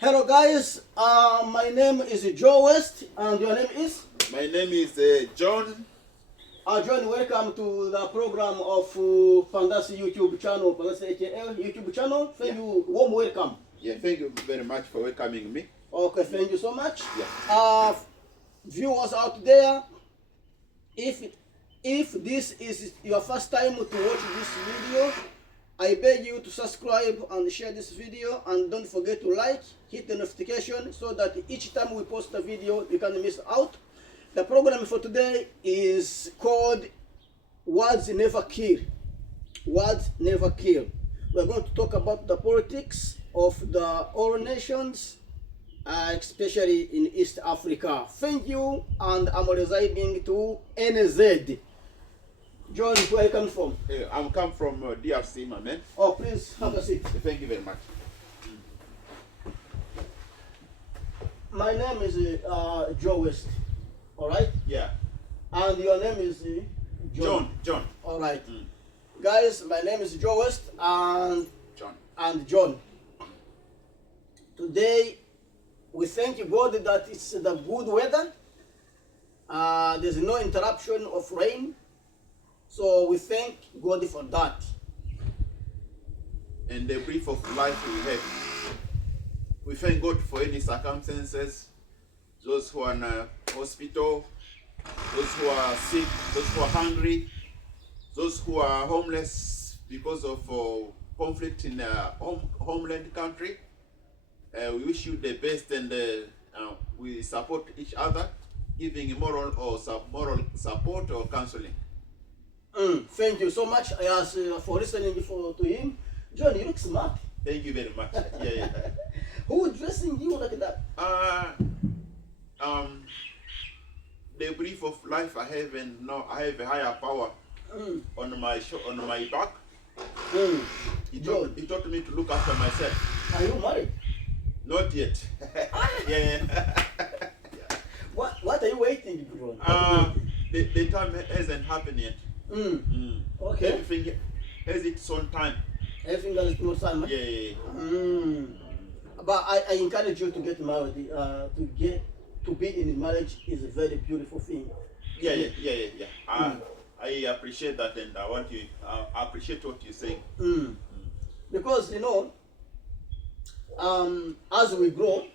Hello guys, my name is Joe West and your name is? My name is John. John, welcome to the program of PANDASI YouTube channel, PANDASI HL YouTube channel. Thank you, warm welcome. Yeah, thank you very much for welcoming me. Okay, thank you so much. Yeah. Viewers out there, if this is your first time to watch this video, I beg you to subscribe and share this video, and don't forget to like, hit the notification so that each time we post a video you can't miss out. The program for today is called Words Never Kill. Words Never Kill. We're going to talk about the politics of the all nations, especially in East Africa. Thank you, and I'm residing to NZ. John, where you come from? I'm come from DRC, my man. Oh, please have a seat. Thank you very much. My name is Joe West. All right? Yeah. And your name is John. All right. Guys, my name is Joe West and John. Today, we thank God that it's the good weather. There's no interruption of rain. So we thank God for that. And the brief of life we have. We thank God for any circumstances. Those who are in a hospital, those who are sick, those who are hungry, those who are homeless because of conflict in their homeland country. We wish you the best, and we support each other, giving moral moral support or counseling. Thank you so much for listening to him. John, you look smart. Thank you very much. Yeah. Who dressing you like that? The brief of life I have, and now I have a higher power on my back. He taught me to look after myself. Are you married? Not yet. Yeah. What are you waiting for? The time hasn't happened yet. Okay. Everything has its own time. Everything has its own time. Yeah. But I encourage you to get married. To be in marriage is a very beautiful thing. Yeah. I appreciate that, and I appreciate what you're saying. Because as we grow,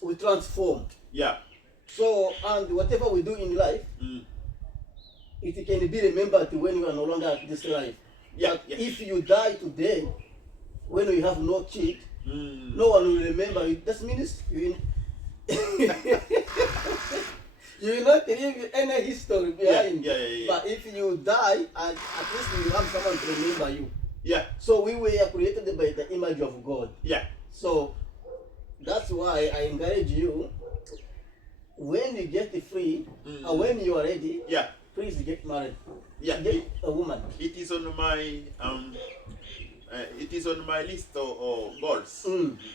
we transform. Yeah. So, and whatever we do in life, it can be remembered when you are no longer at this life. Yeah. If you die today, when you have no kid, no one will remember you. That means you will not leave any history behind. Yeah. But if you die, at least you have someone to remember you. Yeah. So we were created by the image of God. Yeah. So that's why I encourage you, when you get free, or when you are ready, please get married. Yeah. Get a woman. It is on my list of goals.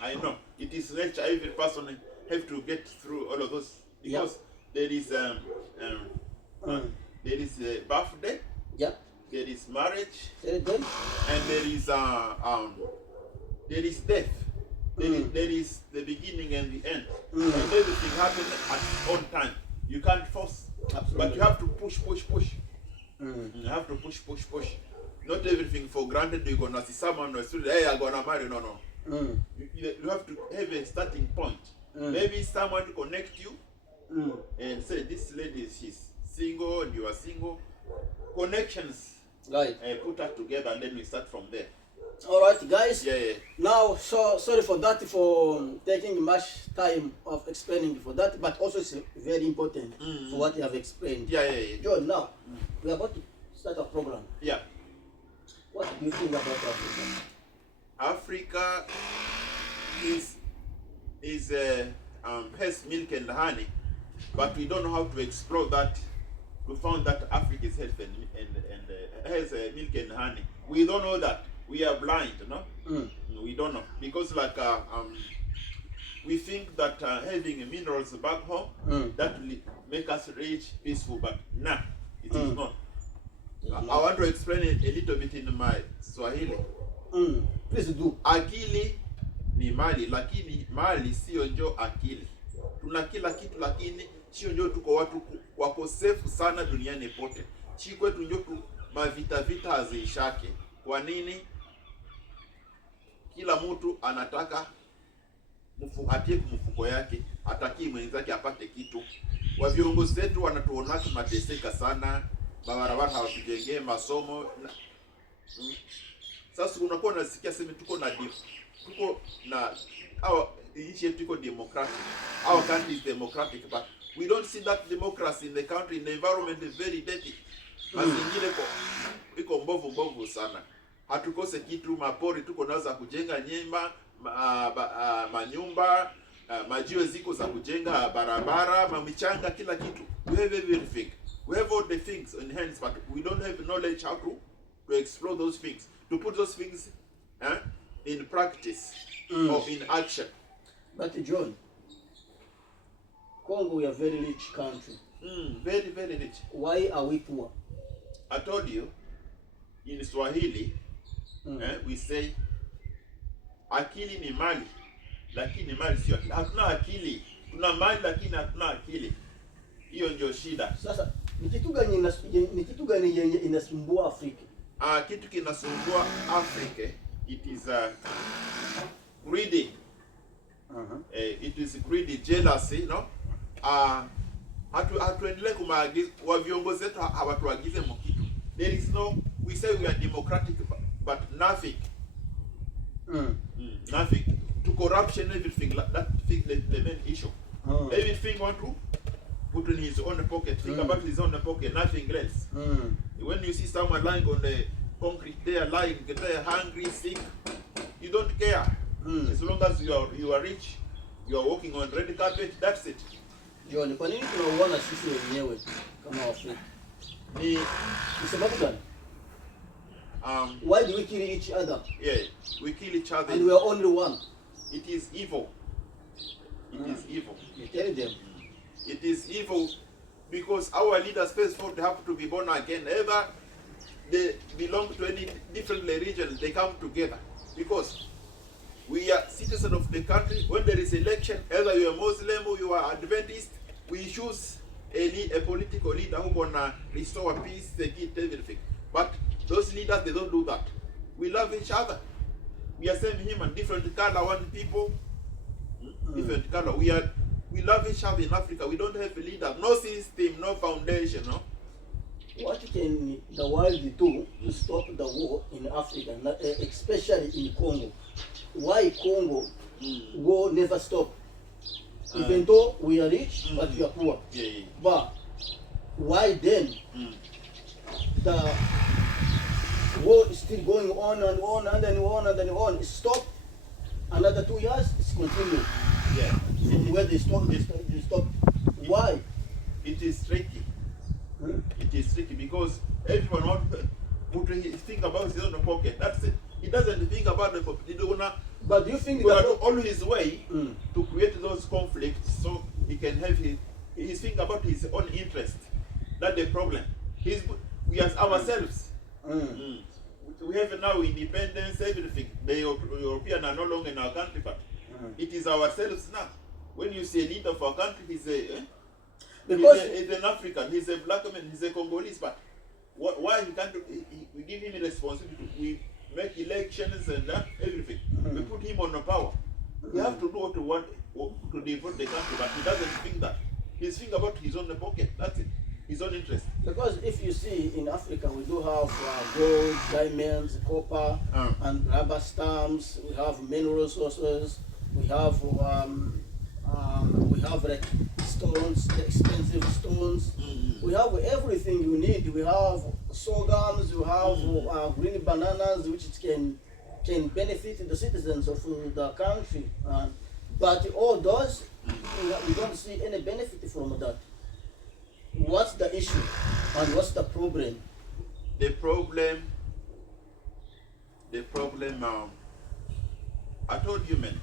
I know it is nature. Every person have to get through all of those, because there is there is a birthday. Yeah. There is marriage. Very good. And there is death. There is the beginning and the end. And everything happens at its own time. You can't force. Absolutely. But you have to push. You have to push. Not everything for granted. You're gonna see someone or student, hey, I'm gonna marry. No. You have to have a starting point. Maybe someone to connect you and say, this lady, she's single and you are single. Connections. Right. Put us together, and then we start from there. All right, guys. Yeah. Now, sorry for that, for taking much time of explaining for that, but also it's very important for what you have explained. Yeah. John, now we are about to start a program. Yeah. What do you think about Africa? Africa has milk and honey, but we don't know how to explore that. We found that Africa is healthy and has milk and honey. We don't know that. We are blind, no? We don't know, because we think that having minerals back home that will make us rich, peaceful, but nah, it is not. I want to explain it a little bit in my Swahili. Please do. Akili ni mali, lakini mali sio njo akili. Tuna kila kitu, lakini sio njo tuko watu wakosefu sana duniani pote. Si kwetu njo tu mavita haziishake. Kwa nini? Kila mtu anataka atie mfuko yake, hataki mwenzake apate kitu. Wa viongozi wetu wanatuona tunateseka sana, barabara hawatujengee, masomo Sasa unakuwa unasikia sema tuko na our nchi yetu iko democratic, our country is democratic, but we don't see that democracy in the country. The environment is very dirty. Mazingira iko mbovu sana. Hatukose kitu, mapori tuko nazo za kujenga nyumba, manyumba, majiwe ziko za kujenga barabara, mamichanga, kila kitu. We have everything. We have all the things in hands, but we don't have knowledge how to explore those things, to put those things in practice or in action. But John, Congo, we are a very rich country. Very, very rich. Why are we poor? I told you, in Swahili, we say, akili ni mali, lakini mali sio akili. Hatuna akili. Tuna mali lakini hatuna akili. Hiyo ndio shida. Sasa ni kitu gani yenye inasumbua Afrika? Kitu kinasumbua Afrika, it is greedy. It is greedy, jealousy, no? Hatuendelee kumaagiza wa viongozi wetu, hawatuagize mkitu. There is no, we say we are democratic, but nothing. Nothing. To corruption, everything, that thing, the main issue. Everything want to put in his own pocket, think about his own pocket, nothing else. When you see someone lying on the concrete there, lying there, hungry, sick, you don't care. As long as you are rich, you are walking on red carpet, that's it. John, kwa nini tunauana sisi wenyewe kama Afrika? Ni sababu gani? Why do we kill each other? Yeah, we kill each other. And we are only one. It is evil. It is evil. You tell them. It is evil because our leaders first of all, they have to be born again. Either they belong to any different religion, they come together. Because we are citizens of the country. When there is election, either you are Muslim or you are Adventist, we choose a political leader who gonna restore peace, security, everything. But those leaders, they don't do that. We love each other. We are same human, different color, one people, different color. We love each other in Africa. We don't have a leader, no system, no foundation, no. What can the world do to stop the war in Africa, especially in Congo? Why Congo war never stop? Even though we are rich, but we are poor. But why then the war is still going on and on and then on and then on? Stop another 2 years, it's continue. From where they stop, they stop. Why? It is tricky. It is tricky because everyone wants to think about his own pocket. That's it. He doesn't think about the pocket. But do you think that all his way to create those conflicts so he can have he's thinking about his own interest? That's the problem. We as ourselves. We have now independence, everything. The Europeans are no longer in our country, but it is ourselves now. When you say leader of our country, he's an African, he's a black man, he's a Congolese, but why he can't? We give him a responsibility. We make elections and everything. We put him on the power. We have to do what we want to develop the country, but he doesn't think that. He's thinking about his own pocket. That's it. His own interest. Because if you see in Africa, we do have gold, diamonds, copper, and rubber stamps. We have mineral resources. We have like stones, expensive stones. We have everything you need. We have sorghums. We have green bananas, which can benefit the citizens of the country. But all those, we don't see any benefit from that. What's the issue and what's the problem? The problem, I told you, man.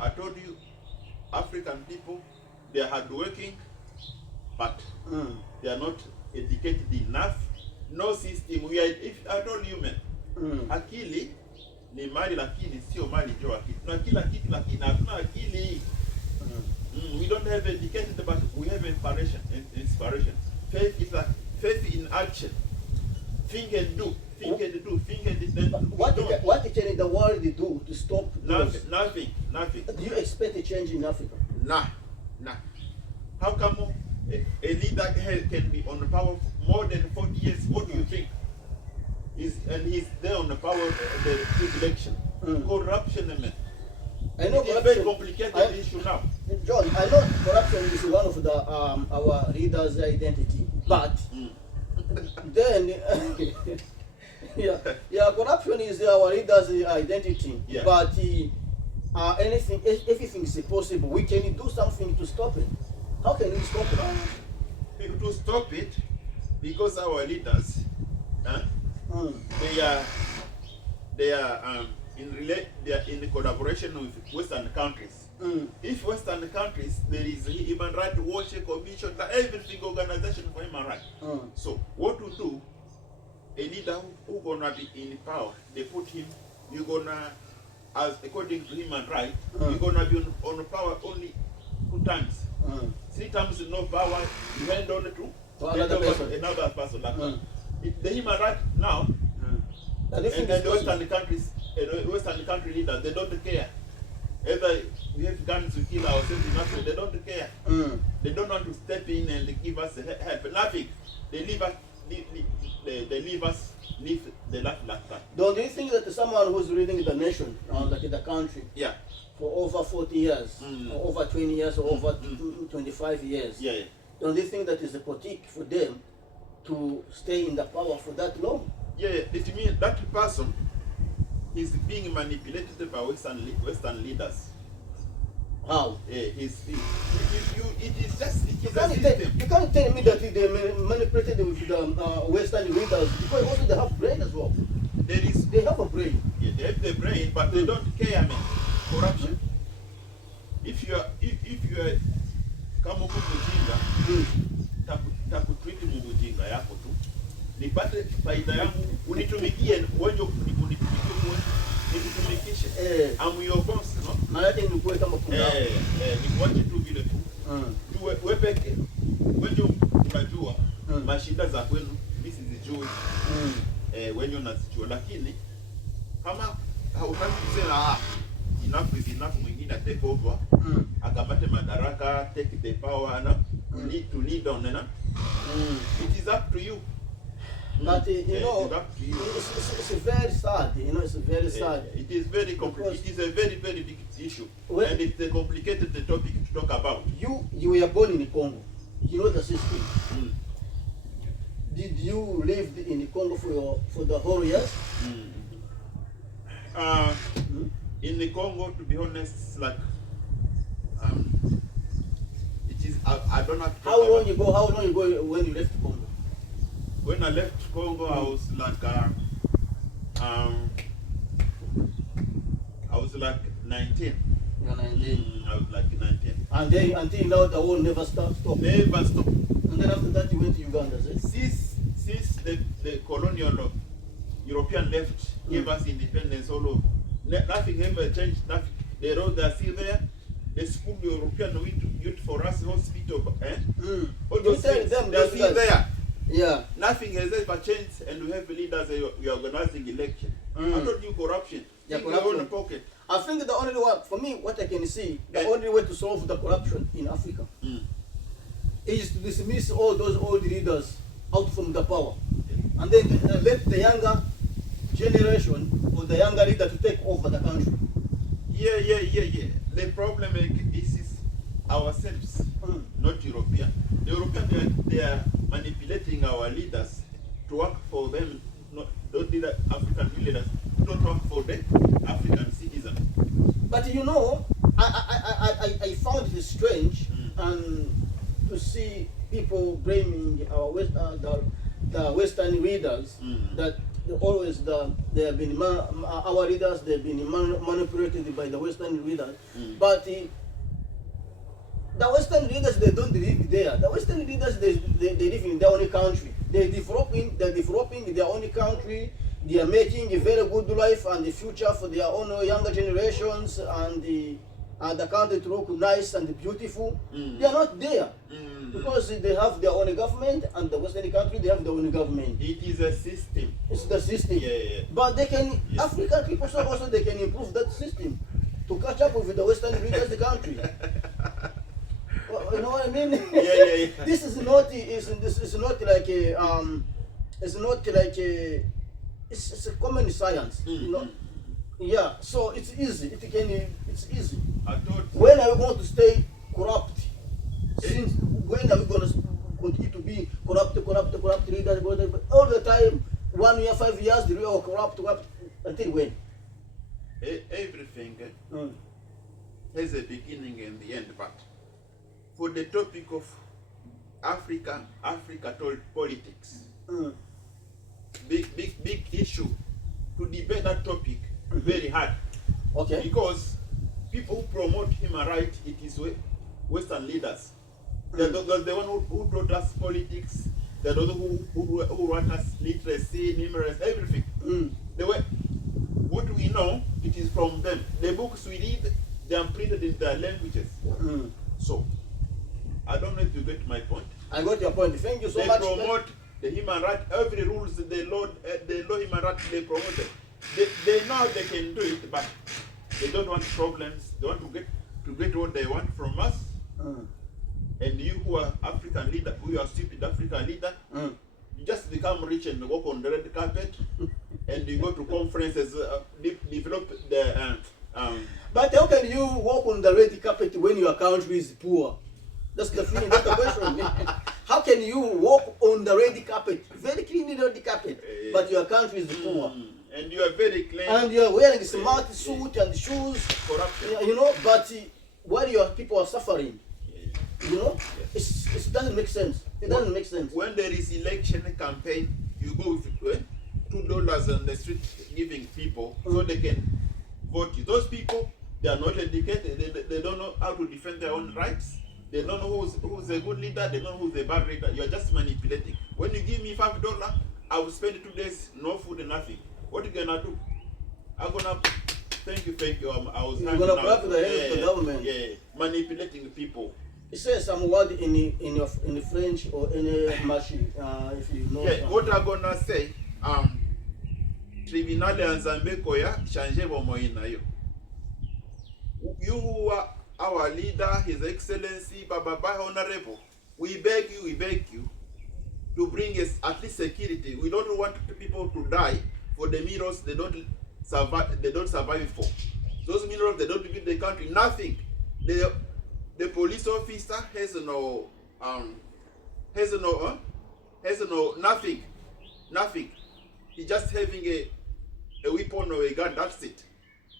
I told you, African people, they are hardworking, but they are not educated enough. No system. If I told you, man, akili ni mali lakini sio mali ndio akili. Tuna kila kitu lakini hatuna akili. We don't have educated, but we have inspiration. Faith is like faith in action. Think and do. Think and do. Think and do. What can the world do to stop those? Nothing. Do you expect a change in Africa? Nah. How come a leader can be on the power for more than 40 years? What do you think? He's there on the power of the election. Corruption, man. I know it's a corruption. very complicated issue now. John, I know corruption is one of the our leaders' identity, but then corruption is our leaders' identity. Yeah. But everything is possible. We can do something to stop it. How can we stop it? To stop it, because our leaders, they are in collaboration with Western countries. If Western countries, there is a Human Rights Watch Commission, everything organization for human rights. So what to do? A leader who gonna be in power, they put him. You're gonna, as according to human rights, you're gonna be on power only 2 times. 3 times no power, you hand on to another person. Like the human rights now, and the Western country leaders, they don't care. Either we have guns to kill ourselves in Africa, they don't care. They don't want to step in and give us help. Nothing. They leave us. They leave us live the life like that. Don't you think that someone who's leading the nation, like the country, for over 40 years, or over 20 years, or over 25 years, don't you think that is a critique for them to stay in the power for that long? It means that person is being manipulated by Western leaders. How? It is a system. You can't tell me that they manipulated with the Western leaders, because also they have brain as well. They have a brain. Yeah, they have the brain, but they don't care, man. Corruption. If you are kama uko mjinga, takutreat mjinga yako tu. Nipate faida yangu, unitumikie wewe nikutumikishe. I'm your boss, no? Maana ni kuwe kama kuna. Nikuache tu vile tu. Tu wewe peke. Wewe unajua mashida za kwenu, mimi sizijui. Wewe unazijua, lakini kama hautaki kusema enough is enough, mwingine take over, akamate madaraka, take the power, need to lead on, it is up to you. But you know, it's very sad. You know, it's very sad. It is very complicated. It is a very, very big issue, and it's a complicated topic to talk about. You were born in Congo. You know the system. Did you live in Congo for the whole years? In the Congo, to be honest, like it is. I don't know. How long ago when you left Congo? When I left Congo, I was like 19. You're 19. I was like 19. And then until now, the war never stopped. Never stopped. And then after that, you went to Uganda, right? Since the colonial European left, gave us independence all over. Nothing ever changed. Nothing. The roads are still there. The school European youth for us hospital. All those things, they're still there. Yeah. Nothing has ever changed, and we have leaders. We are organizing election. I told you corruption. Yeah, corruption. corruption. Pocket. I think the only way, for me, what I can see, the only way to solve the corruption in Africa is to dismiss all those old leaders out from the power, and then let the younger generation or the younger leader to take over the country. Yeah. The problem is ourselves, not European. The European, they are manipulating our leaders to work for them. Don't do that. African leaders don't work for the African citizens. But you know, I found it strange and to see people blaming our the Western leaders that always they have been our leaders. They've been manipulated by the Western leaders, but. The Western leaders, they don't live there. The Western leaders, they live in their own country. They're developing their own country. they are making a very good life and the future for their own younger generations, and the country to look nice and beautiful. They are not there because they have their own government, and the Western country they have their own government. It is a system. It's the system. Yeah. But they can, Yes. African people also they can improve that system to catch up with the Western leaders, the country. Well, you know what I mean? Yeah. This is not like a it's a common science, you know. Yeah, so it's easy. It's easy. I thought When are we going to stay corrupt? Since when are we going to continue to be corrupt leaders all the time? 1 year, 5 years, they are corrupt until when? everything has a beginning and the end, but for the topic of Africa told politics, big issue. To debate that topic, very hard. Okay. Because people who promote human rights, it is Western leaders. They're the one who taught us politics. They're the one who taught us literacy, numeracy, everything. What we know, it is from them. The books we read, they are printed in their languages. So, I don't know if you get my point. I got your point. Thank you so They much. promote the human right, every rules, the law human rights, they promote it. They know they can do it, but they don't want problems. They want to get what they want from us. And you who are African leader, who are stupid African leader, you just become rich and walk on the red carpet, and you go to conferences, develop the. But how can you walk on the red carpet when your country is poor? That's the thing. That's the question. How can you walk on the red carpet, very clean red carpet, but your country is poor? And you are very clean. And you are wearing a smart suit and shoes, Corrupted. you know, but while your people are suffering, you know, it doesn't make sense. It doesn't make sense. When there is election campaign, you go with $2 on the street giving people so they can vote you. Those people, they are not educated. They don't know how to defend their own rights. They don't know who's a good leader. They don't know who's a bad leader. You are just manipulating. When you give me $5, I will spend 2 days, no food and nothing. What are you gonna do? I'm gonna thank you. I was You're gonna clap the hands of the government. Yeah, manipulating people. It says some word in French or in machine, if you know. Yeah, what I'm gonna say, tribunal ya Nzambeko ya change bomoyi nayo. You who are our leader, His Excellency Baba Honorable, we beg you to bring us at least security. We don't want people to die for the minerals they don't survive for. Those minerals they don't give the country nothing. The police officer has nothing. He's just having a weapon or a gun, that's it.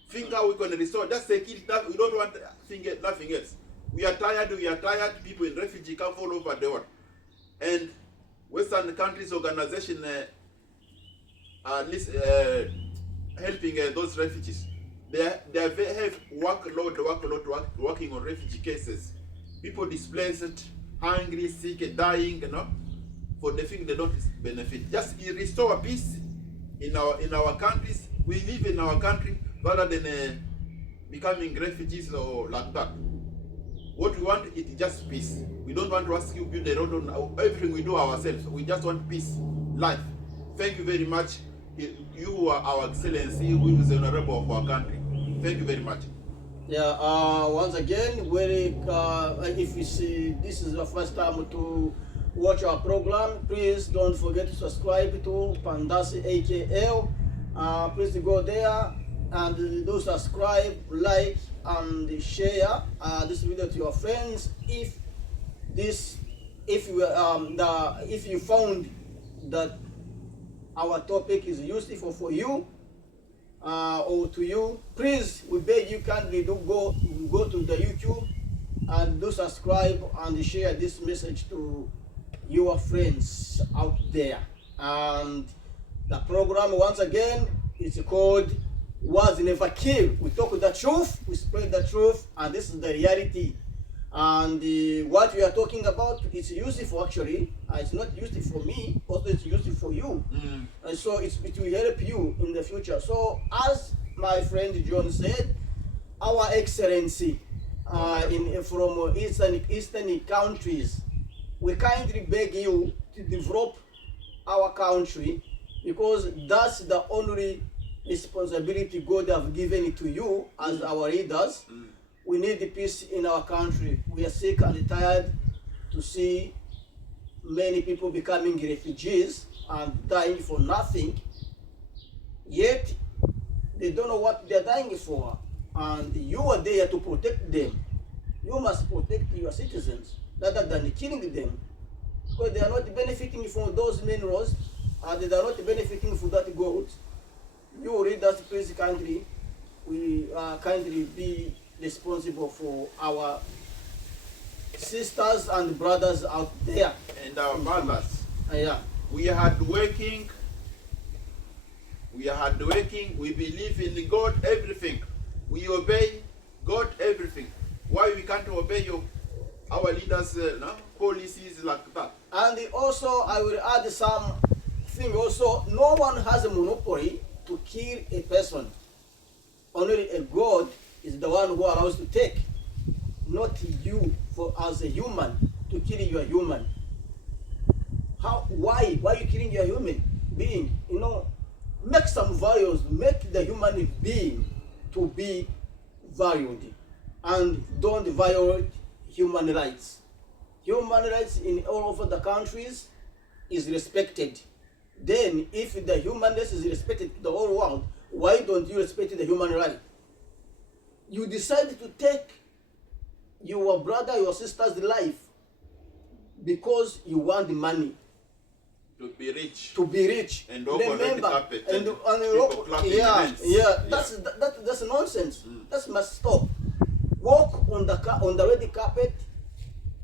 Think how we're going to restore that security. We don't want nothing else. We are tired. People in refugee camp all over the world. And Western countries organization helping those refugees. They have workload working on refugee cases. People displaced, hungry, sick, dying, for the thing they don't benefit. Just restore peace in our countries. We live in our country rather than becoming refugees or like that. What we want is just peace. We don't want to ask you build a road on everything we do ourselves. We just want peace, life. Thank you very much. You are our excellency, who is the honorable of our country. Thank you very much. Yeah. Once again, if you see this is the first time to watch our program, please don't forget to subscribe to Pandasi AKL. Please go there and do subscribe, like, and share this video to your friends. If you found that our topic is useful for you or to you, please, we beg you kindly do go to the YouTube and do subscribe and share this message to your friends out there. And the program, once again, is called Words Never Kill. We talk the truth, we spread the truth, and this is the reality. And what we are talking about is useful actually. It's not useful for me, also it's useful for you. And so it will help you in the future. So as my friend John said, Our Excellency from Eastern countries, we kindly beg you to develop our country, because that's the only responsibility God have given to you as our leaders. We need the peace in our country. We are sick and tired to see many people becoming refugees and dying for nothing. Yet they don't know what they're dying for. And you are there to protect them. You must protect your citizens rather than killing them, because they are not benefiting from those minerals and they are not benefiting from that gold. You leaders, please kindly, we kindly be responsible for our sisters and brothers out there. And our mothers. Yeah. We are hardworking. We believe in God, everything. We obey God, everything. Why we can't obey our leaders' policies like that? And also, I will add something also. No one has a monopoly to kill a person. Only a God is the one who allows to take, not you for as a human to kill your human. Why are you killing your human being? Make some values, make the human being to be valued, and don't violate human rights. Human rights in all over the countries is respected. Then if the human rights is respected in the whole world, why don't you respect the human right? You decide to take your brother, your sister's life because you want the money. To be rich. To be rich. And remember, carpet and that's nonsense. That must stop. Walk on the red carpet,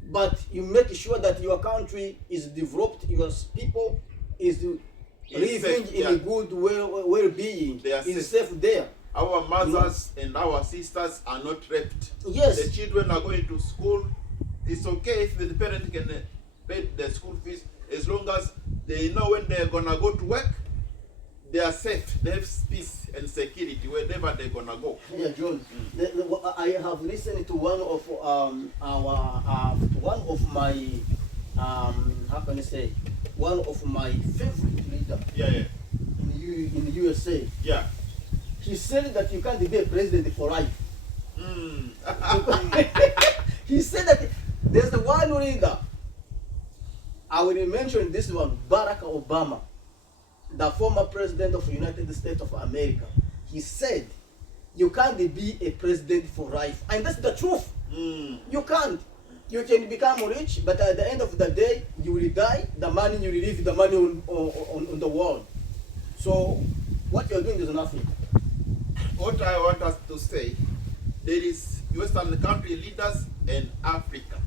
but you make sure that your country is developed, your people is living in a good well-being. They are is safe there. Our mothers and our sisters are not raped. Yes. The children are going to school. It's okay if the parent can pay the school fees, as long as they know when they're gonna go to work, they are safe. They have peace and security wherever they're gonna go. Yeah, John. I have listened to one of my how can I say, one of my favorite leader. Yeah. In USA. Yeah. He said that you can't be a president for life. He said that there's the one leader. I will mention this one, Barack Obama, the former president of the United States of America. He said, you can't be a president for life. And that's the truth. You can't. You can become rich, but at the end of the day, you will die. The money, you will leave the money on the world. So, what you're doing is nothing. What I want us to say, there is Western country leaders and Africa.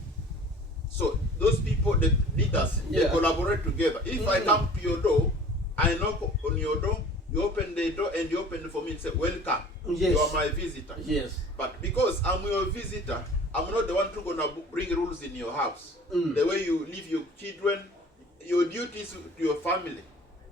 So those people, the leaders, they collaborate together. If I come to your door, I knock on your door, you open the door and you open it for me and say, welcome. Yes. You are my visitor. Yes. But because I'm your visitor, I'm not the one who's going to bring rules in your house. The way you leave your children, your duties to your family.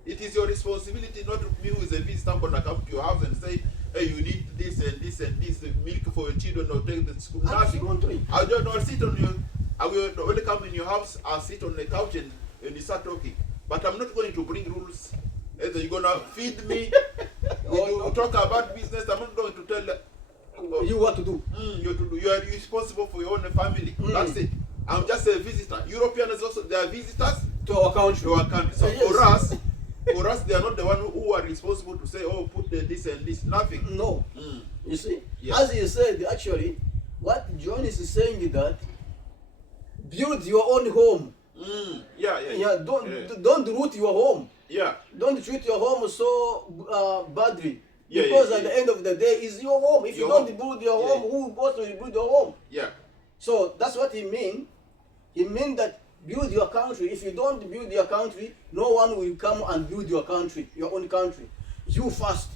It is your responsibility, not me who is a visitor. I'm going to come to your house and say, hey, you need this and this and this milk for your children, or take the school. Nothing. I'll just sit on you. I will only come in your house, I'll sit on the couch and you start talking. But I'm not going to bring rules. Either you're going to feed me, you talk about business, I'm not going to tell you what to do. You are responsible for your own family. That's it. I'm just a visitor. Europeans also, they are visitors to our country. So for us, they are not the one who are responsible to say, oh, put this and this. Nothing. No. You see, as you said, actually, what John is saying is that build your own home. Don't root your home. Don't treat your home so badly. Because at the end of the day, it's your home. If you don't build your home, who goes to build your home? So that's what he means. He means that build your country. If you don't build your country, no one will come and build your country, your own country. You first.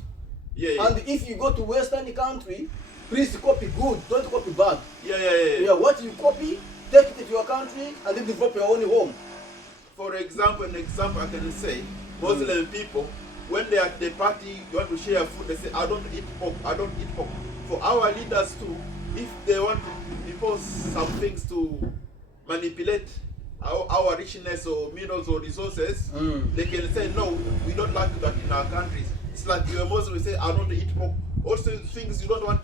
And if you go to Western country, please copy good, don't copy bad. What you copy, develop your own home. For example, an example I can say, Muslim people, when they are at the party, you want to share food, they say, I don't eat pork, I don't eat pork. For our leaders too, if they want to impose some things to manipulate our richness or minerals or resources, they can say, no, we don't like that in our countries. It's like you're a Muslim, you say, I don't eat pork. Also things you don't want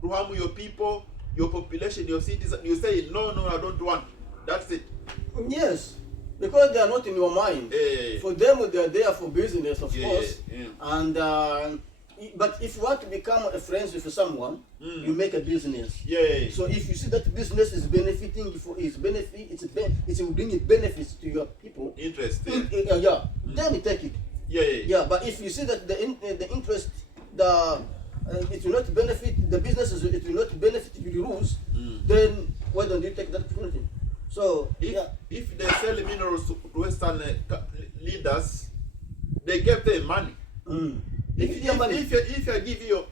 to harm your people, your population, your citizens, you say, no, I don't want. That's it. Yes, because they are not in your mind. For them, they are there for business, of course. And but if you want to become a friend with someone, you make a business. So if you see that business is benefiting for it will bring benefits to your people. Interest. Then you take it. But if you see that the interest, it will not benefit the businesses, it will not benefit the rules, then why don't you take that opportunity? So if they sell minerals to Western leaders, they give them money. If I give you,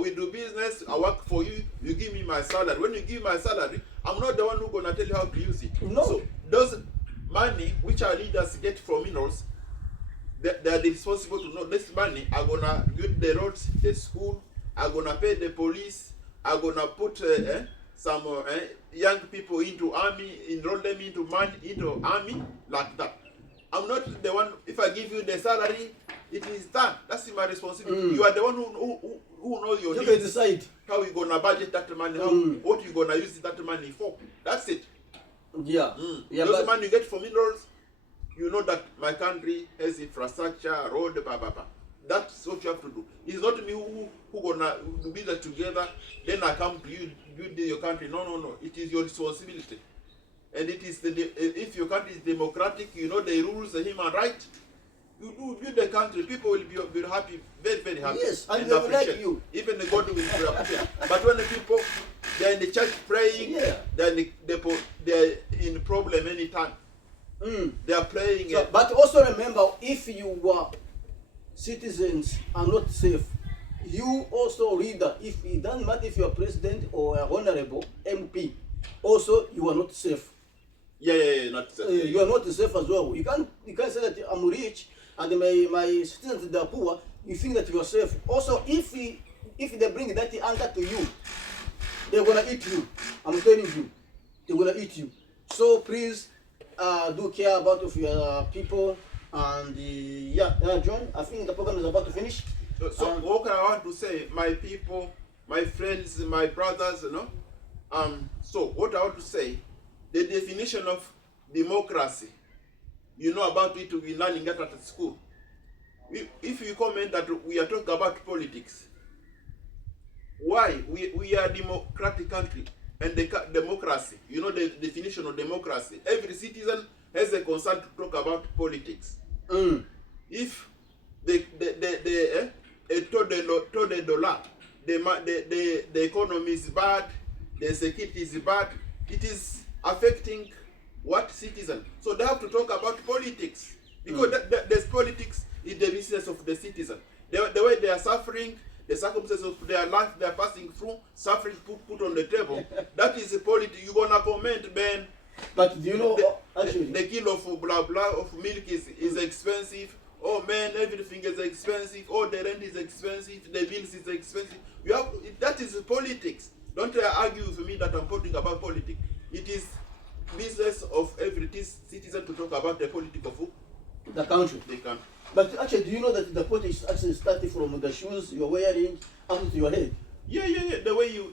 we do business, I work for you, you give me my salary. When you give my salary, I'm not the one who's gonna tell you how to use it. No. So those money which our leaders get from minerals, they are responsible to know this money are gonna build the roads, the school, are gonna pay the police, are gonna put some young people into army, enroll them into army, like that. I'm not the one. If I give you the salary, it is done. That's my responsibility. You are the one who knows your needs. You can decide How you gonna budget that money? What you gonna use that money for? That's it. Those money you get from minerals, you know that my country has infrastructure, road, blah blah blah. That's what you have to do. It's not me who gonna be that together. Then I come to you, build your country. No. It is your responsibility. And it is if your country is democratic, you know the rules, the human rights. You do build the country, people will be happy, very, very happy. Yes, and they will like you. Even the God will be appreciate. But when the people, they are in the church praying, they're in problem anytime. They are praying. So, but also remember, if your citizens are not safe, you also reader, if it doesn't matter if you are president or an honorable MP, also you are not safe. Not safe. You are not safe as well. You can't say that I'm rich and my citizens they are poor. You think that you are safe. Also, if they bring that anger to you, they're gonna eat you. I'm telling you, they're gonna eat you. So please, do care about of your people. And John, I think the program is about to finish. So what I want to say, my people, my friends, my brothers, so what I want to say, the definition of democracy, you know about it, we learning that at school. If you comment that we are talking about politics, why? We are a democratic country, and the democracy, you know the definition of democracy. Every citizen has a concern to talk about politics. If the dollar, the economy is bad, the security is bad, it is affecting what citizen. So they have to talk about politics, because there's politics is the business of the citizen. The way they are suffering, the circumstances of their life they are passing through, suffering put on the table. That is the politics. You gonna comment, Ben? But do you know the kilo of blah blah of milk is expensive. Oh man, everything is expensive. Oh, the rent is expensive. The bills is expensive. That is politics. Don't argue with me that I'm talking about politics. It is business of every citizen to talk about the politics of the country. But actually, do you know that the politics actually started from the shoes you're wearing up to your head? The way you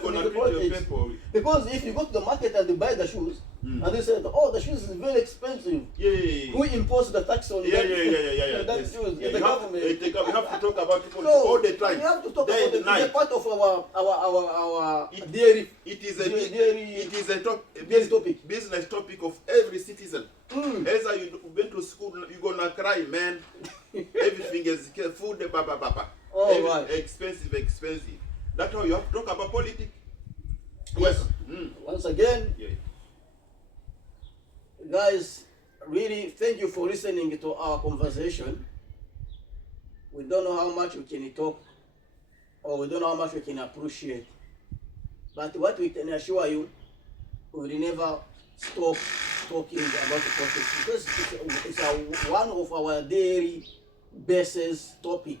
gonna treat your people. Because if you go to the market and you buy the shoes, and they say, oh, the shoes is very expensive. Who imposed the tax on that? That shoes? The government. We have to talk about people all the time. We have to talk about it. It's a part of our dairy. It is a topic, business topic of every citizen. As you went to school, you're gonna cry, man. Everything is food, Right. Expensive. That's how you have to talk about politics. Yes. Once again, guys, really thank you for listening to our conversation. We don't know how much we can talk, or we don't know how much we can appreciate. But what we can assure you, we will never stop talking about the politics because it's one of our daily basis topic.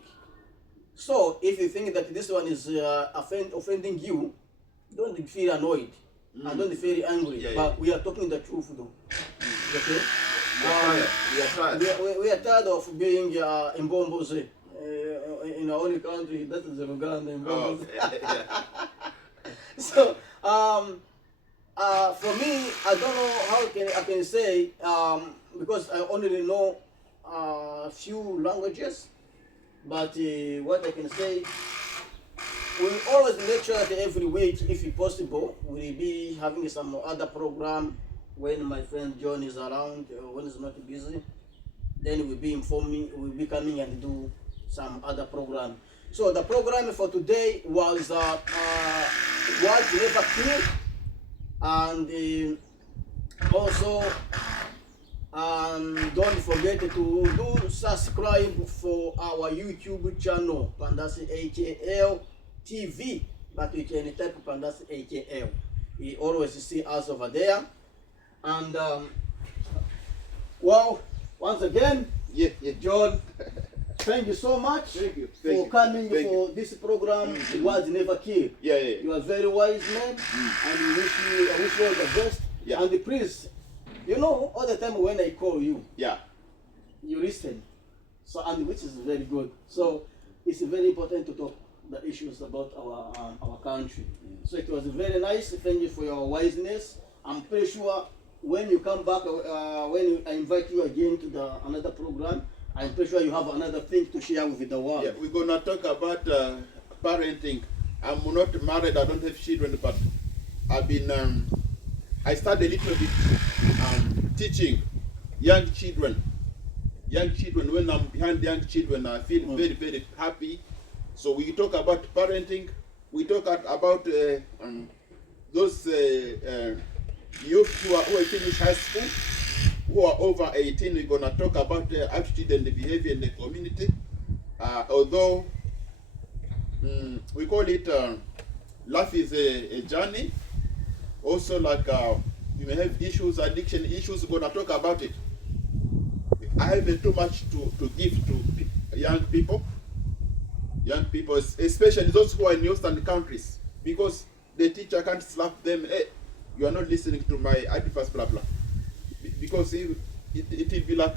So if you think that this one is offending you, don't feel annoyed and don't feel angry. Yeah, but yeah. we are talking the truth though. Okay? We are tired. We are tired of being imbomboze. In our own country, that is Uganda. Oh, yeah. So, for me, I don't know how I can say because I only know a few languages. But what I can say, we always make sure that every week, if possible, we'll be having some other program when my friend John is around, when he's not busy. Then we'll be informing, we'll be coming and do some other program. So the program for today was Words Never Kill, and also don't forget to do subscribe for our YouTube channel, Pandasi AKL TV, but you can type Pandasi AKL. You always see us over there. And well, once again, Yeah. John, thank you so much Thank you. for coming for this program, Words Never Kill. Yeah. You are a very wise man, and I wish you all the best. Yeah. And please, you know, all the time when I call you, Yeah. you listen. So, and which is very good. So, it's very important to talk the issues about our country. So it was very nice. Thank you for your wiseness. I'm pretty sure when you come back, when I invite you again to another program, I'm pretty sure you have another thing to share with the world. Yeah, we're gonna talk about parenting. I'm not married. I don't have children, but I've been. I started a little bit teaching young children. Young children. When I'm behind young children, I feel very, very happy. So we talk about parenting. We talk about those youth who finish high school, who are over 18. We're gonna talk about attitude and the behavior in the community. Although we call it life is a journey. Also, like you may have issues, addiction issues. We're gonna talk about it. I have too much to give to young people, especially those who are in Western countries, because the teacher can't slap them. Hey, you are not listening to my advice, blah blah. Because it will be like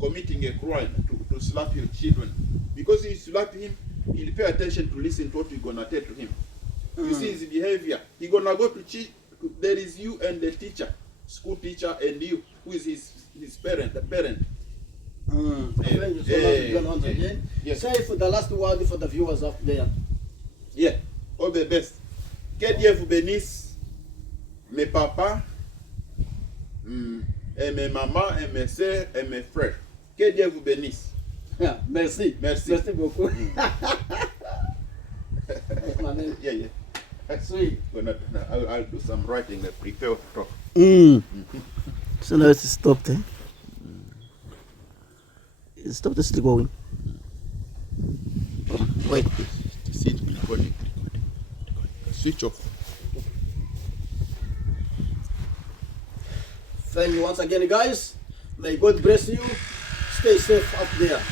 committing a crime to slap your children. Because if you slap him, he'll pay attention to listen to what you're gonna tell to him. You see his behavior. He's gonna go to there is you and the teacher, school teacher, and you, who is his parent, the parent. Thank you so much, John, once again. Yes. Say for the last word for the viewers out there. Yeah, all the best. Que Dieu vous bénisse, mes papas, et mes mamans, et mes sœurs, et mes frères. Que Dieu vous bénisse. Yeah, merci. Merci. Merci beaucoup. Yeah. Sweet. I'll do some writing, prepare to talk. So now it's stopped, eh? It stopped, it's still going. Wait. See it recording. Switch off. Thank you once again, guys. May God bless you. Stay safe up there.